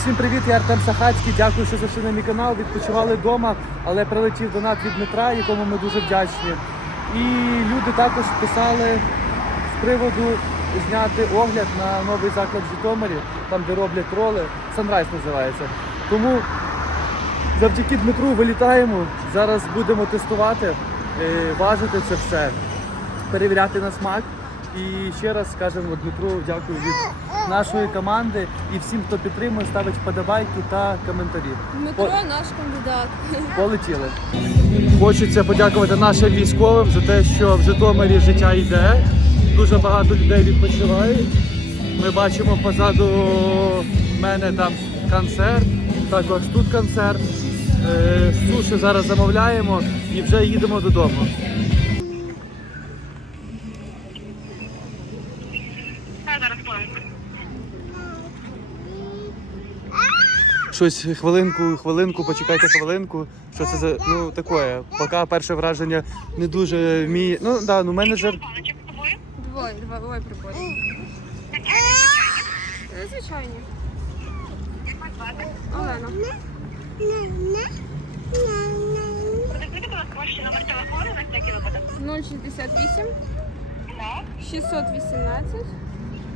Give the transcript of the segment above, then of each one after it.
Всім привіт, я Артем Сахацький. Дякую, що зайшли на мій канал. Відпочивали вдома, але прилетів донат від Дмитра, якому ми дуже вдячні. І люди також писали з приводу зняти огляд на новий заклад в Житомирі, там де роблять роли. Sunrise називається. Тому завдяки Дмитру вилітаємо. Зараз будемо тестувати, е, важити це все, перевіряти на смак. І ще раз скажемо Дмитру дякую від нашої команди і всім, хто підтримує, ставить вподобайки та коментарі. Дмитро наш кандидат. Полетіли. Хочеться подякувати нашим військовим за те, що в Житомирі життя йде. Дуже багато людей відпочивають. Ми бачимо позаду мене там концерт, також тут концерт. Е, Суші зараз замовляємо і вже їдемо додому. Та зараз хвилинку. Щось хвилинку, хвилинку, почекайте хвилинку. Що це за ну таке? Поки перше враження не дуже вміє. Ну да, ну менеджер. Двоє, два, ой, прикольно. Е, Звичайні. Олена. Продиктуйте, будь ласка, ваш номер телефону на всякий випадок. 068 Так, 618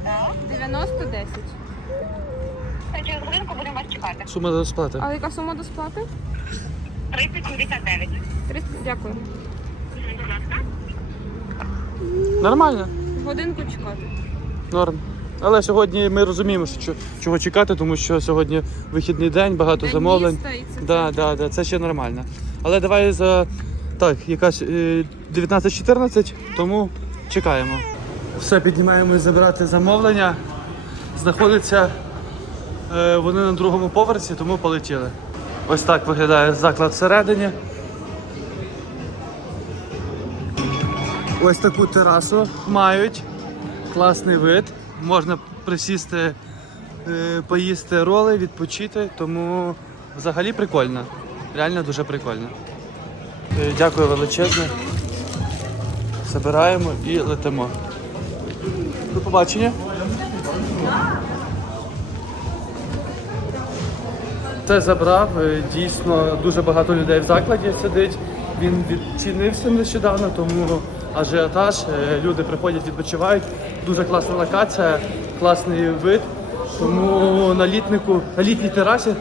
так. 90 10. Чекати. Сума до сплати. А яка сума до сплати? 3079. 300. Дякую. Будь ласка. Нормально. Годинку чекати. Норм. Але сьогодні ми розуміємо, що чо- чого чекати, тому що сьогодні вихідний день, багато День замовлень. міста і це Да, да, да, це ще нормально. Але давай за так, якась е, 19.14, тому чекаємо. Все, піднімаємось забирати замовлення. Знаходиться е, вони на другому поверсі, тому полетіли. Ось так виглядає заклад всередині. Ось таку терасу мають. Класний вид. Можна присісти, е, поїсти роли, відпочити, тому взагалі прикольно. Реально дуже прикольно. Е, Дякую величезне. Забираємо і летимо. До побачення. Це забрав. Е, Дійсно, дуже багато людей в закладі сидить. Він відчинився нещодавно, тому ажіотаж. Е, Люди приходять, відпочивають. Дуже класна локація, класний вид. Тому на літнику, на літній терасі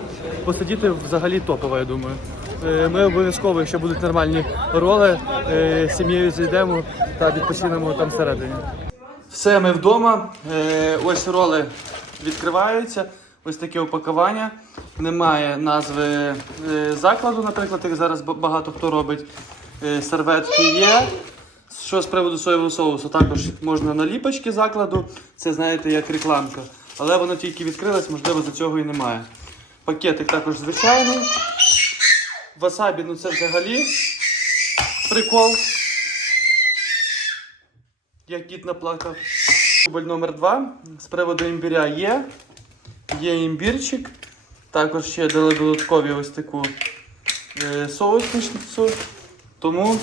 посидіти взагалі топово, я думаю. Е, Ми обов'язково, якщо будуть нормальні роли, сім'єю зайдемо та відпочинемо там всередині. Все, ми вдома. Ось роли відкриваються. Ось таке упакування. Немає назви е, закладу, наприклад, як зараз багато хто робить. Е, Серветки є. Що з приводу соєвого соусу, також можна наліпочки закладу. Це знаєте як рекламка. Але воно тільки відкрилось, можливо, за цього і немає. Пакетик також звичайний. Васабі, ну це взагалі прикол. Як кіт наплакав. Дубль номер 2 з приводу імбіря є. Є імбірчик. Також ще дали додаткові ось таку е, соусницю. Тому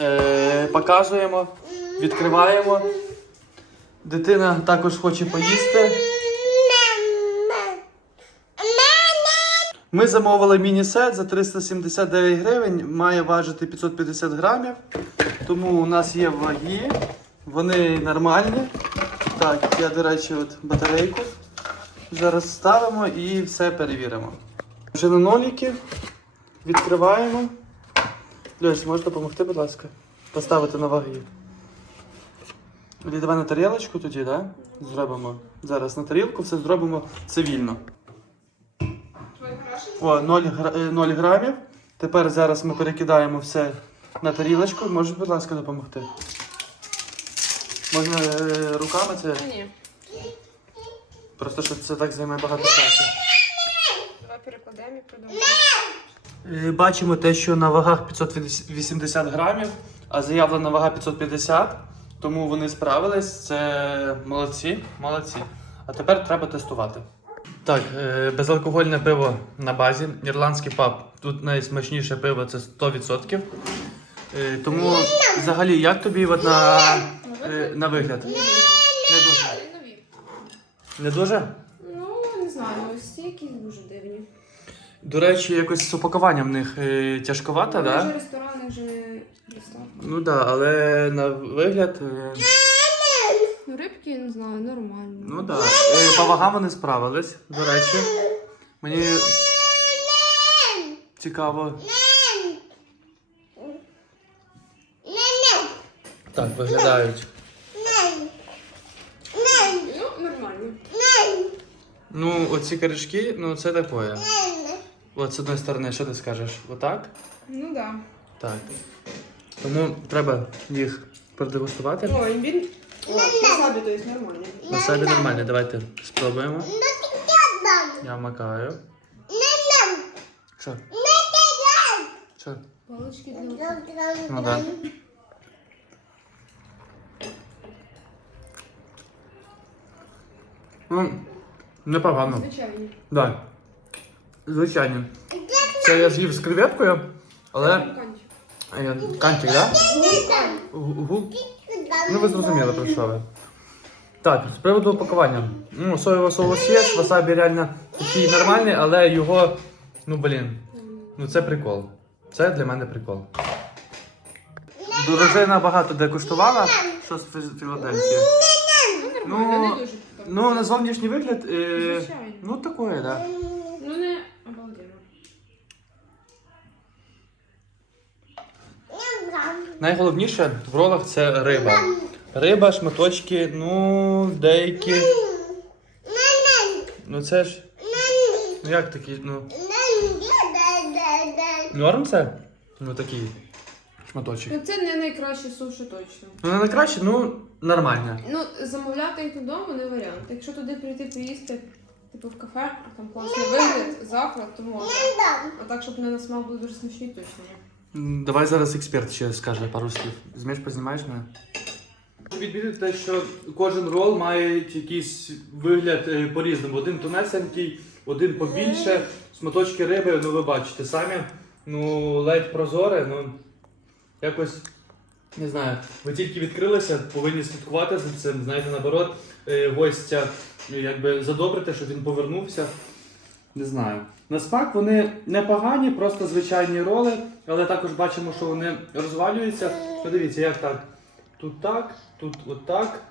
е, показуємо, відкриваємо. Дитина також хоче поїсти. Ми замовили міні-сет за 379 гривень, має важити 550 грамів. Тому у нас є ваги, вони нормальні. Так, я, до речі, от батарейку зараз ставимо і все перевіримо. Вже на ноліки відкриваємо. Льось, можеш допомогти, будь ласка, поставити на ваги. Давай на тарілочку тоді, так? Да? Зробимо. Зараз на тарілку все зробимо цивільно. О, 0, е, 0 грамів. Тепер зараз ми перекидаємо все на тарілочку. Можеш, будь ласка, допомогти? Можна е, руками це. Ні. Просто що це так займе багато часу. Давай перекладемо і продовжуємо. Е, Бачимо те, що на вагах 580 грамів, а заявлена вага 550, тому вони справились. Це молодці, молодці. А тепер треба тестувати. Так, е, безалкогольне пиво на базі, ірландський паб. Тут найсмачніше пиво це 100%. Е, Тому взагалі, як тобі от на, на вигляд? Не дуже. Нові. Не дуже? Ну, не знаю, ось ці якісь дуже дивні. До речі, якось з упакуванням в них е, тяжковато, так? вже Да? ресторани вже не доставка. Ну так, да, але на вигляд. е, Ну, рибки, не знаю, нормально. Ну так. Да. Е, По вагам вони справились, до речі. Мені цікаво. Так, виглядають. Ну, нормально. Ну, оці корішки, ну це такое. От з одної сторони, що ти скажеш? Отак? Ну да. Так. Тому треба їх продегустувати. О, він. О, васабі, то є нормально. На себе нормально. Давайте спробуємо. Я вмикаю. Що? Що? Палички для. Ну. Ну, непогано. Звичайні. Так. Звичайно. Це я з'їв з креветкою, але. Канчик. е, Кантик, так? Да? Гу- Ну, ви зрозуміли, про що ви. Так, з приводу упакування. Ну, соєвий соус є, васабі реально такий нормальний, але його. Ну блін. Ну це прикол. Це для мене прикол. Дружина багато де куштувала, що з Фі- Філадельфії. Ну, нормально, Ну, не дуже. Ну, на зовнішній вигляд. Е, Звичайно. ну, такое, так. Да. Ну, не обалденно. Найголовніше в ролах це риба. Риба, шматочки, ну, деякі. Ну це ж. Ну як такі, ну. Норм це? Ну такий шматочок. Ну, це не найкраще суші точно. Ну не найкраще, ну нормально. Ну, замовляти їх додому не варіант. Якщо туди прийти поїсти, типу в кафе, а там класний вигляд, заклад, то можна. А так, щоб не на смак були дуже смачні, точно ні. М, Давай зараз експерт ще скаже пару слів. Змієш, познімаєш мене? Відмітити те, що кожен рол має якийсь вигляд е, по-різному. Один тонесенький, один побільше. Шматочки риби, ну ви бачите самі. Ну, ледь прозоре, ну якось. Не знаю, ви тільки відкрилися, повинні слідкувати за цим. Знаєте, наоборот, е, гостя е, якби задобрити, щоб він повернувся. Не знаю. На смак вони непогані, просто звичайні роли, але також бачимо, що вони розвалюються. Подивіться, як так. Тут так, тут отак.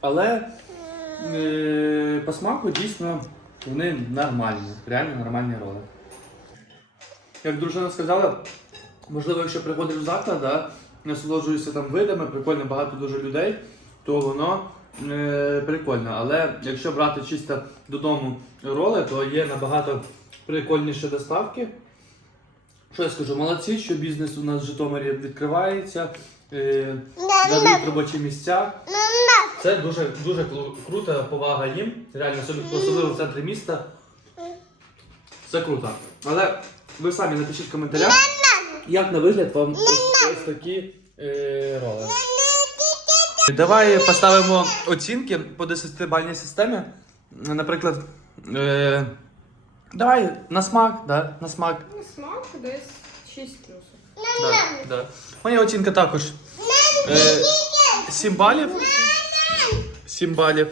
Але е, по смаку дійсно вони нормальні, реально нормальні роли. Як дружина сказала, можливо, якщо приходиш в заклад, да, насолоджуєшся там видами, прикольно багато дуже людей, то воно е, прикольно. Але якщо брати чисто додому роли, то є набагато прикольніші доставки. Що я скажу, молодці, що бізнес у нас в Житомирі відкривається, е, надають робочі місця. Це дуже, дуже круто, повага їм. Реально, особливо в центрі міста. Це круто. Але ви самі напишіть в коментарях, як на вигляд вам ось, ось такі е, роли. Давай поставимо оцінки по 10-бальній системі. Наприклад, е, давай на смак, да, на смак. Ну, смак десь 6 плюсів. Да, да. Моя оцінка також. Е, 7 балів. 7 балів.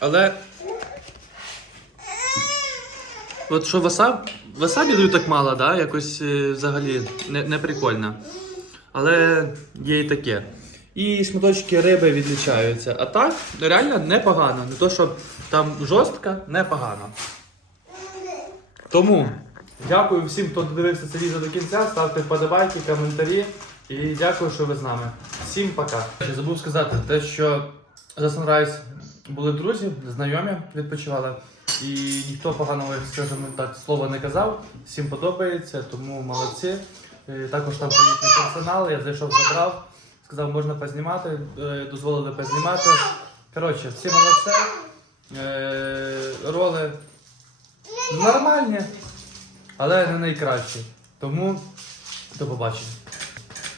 Але. От що васаб... васабі дають так мало, да? якось е, взагалі не, не прикольно. Але є і таке. І шматочки риби відлічаються. А так, реально непогано. Не то, що там жорстко, непогано. Тому дякую всім, хто додивився це відео до кінця. Ставте вподобайки, коментарі. І дякую, що ви з нами. Всім пока. Я забув сказати те, що за Sunrise були друзі, знайомі, відпочивали. І ніхто поганого, скажімо так, слова не казав. Всім подобається, тому молодці. Е, Також там приїхав персонал, я зайшов, забрав, сказав, можна познімати, е, дозволили познімати. Коротше, всі молодці. Е, Роли нормальні, але не найкращі. Тому до побачення.